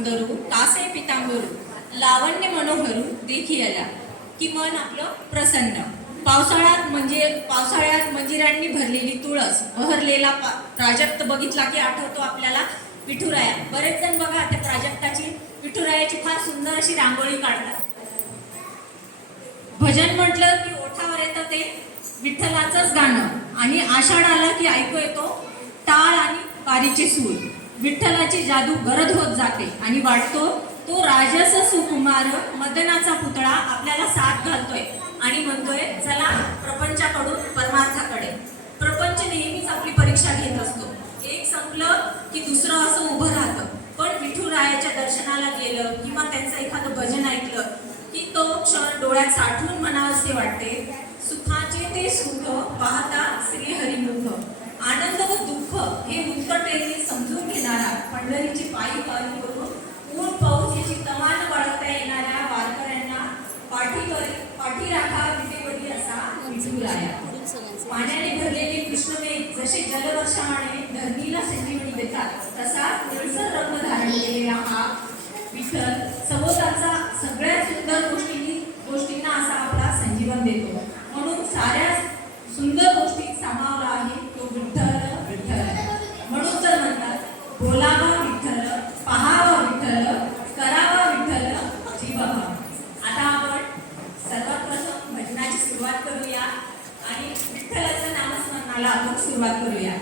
सुंदरू तासे पितांबरू लावण्य मनोहरू देखी आला की मन आपलं प्रसन्न. पावसाळ्यात मंजिरांनी भरलेली तुळस, बहरलेला प्राजक्त बघितला की आठवतो आपल्याला विठुराया. बरेच जण बघा त्या प्राजक्ताची, विठुरायाची फार सुंदर अशी रांगोळी काढतात. भजन म्हटलं की ओठावर येतं ते विठ्ठलाचंच गाणं, आणि आषाढ आला की ऐकू येतो टाळ आणि पारीचे सूर. विठ्ठलाची जादू गरज होत जाते आणि वाटतो तो राजस सुकुमार मदनाचा पुतळा आपल्याला साथ घालतोय आणि म्हणतोय चला प्रपंचाकडून परमार्थाकडे. प्रपंच नेहमीच आपली परीक्षा घेत असतो. एक संपलं की दुसरं असं उभं राहतं. पण विठुरायाच्या दर्शनाला गेलं किंवा त्यांचं एखादं भजन ऐकलं की तो क्षण डोळ्यात साठवून म्हणावसे वाटते. सुखाचे ते सुख पाहता श्री हरिमुख. आनंद व दुःख हे उत्कटेने समजून घेणारा, पंढरीची पायी पायी करून ऊन पाऊस याची तमान बाळगता येणाऱ्या वारकऱ्यांना पाठी राखा विटेवरी असा विठुराया. पाण्याने भरलेले कृष्णमेघ जसे जलवर्षाने धरणीला संजीवनी देतात, तसा निळसर रंग धारण केलेला हा विठ्ठल सभोवतालचा सगळ्यात सुंदर गोष्टींना असा आपला संजीवन देतो. म्हणून साऱ्या सुंदर गोष्टीत सामावला आहे तो विठ्ठल. म्हणून तर म्हणतात बोलावा विठ्ठल, पहावा विठ्ठल, करावा विठ्ठल, जीवावा. आता आपण सर्वात प्रथम भजनाची सुरुवात करूया आणि विठ्ठलाच्या नामस्मरणाला आपण सुरुवात करूया.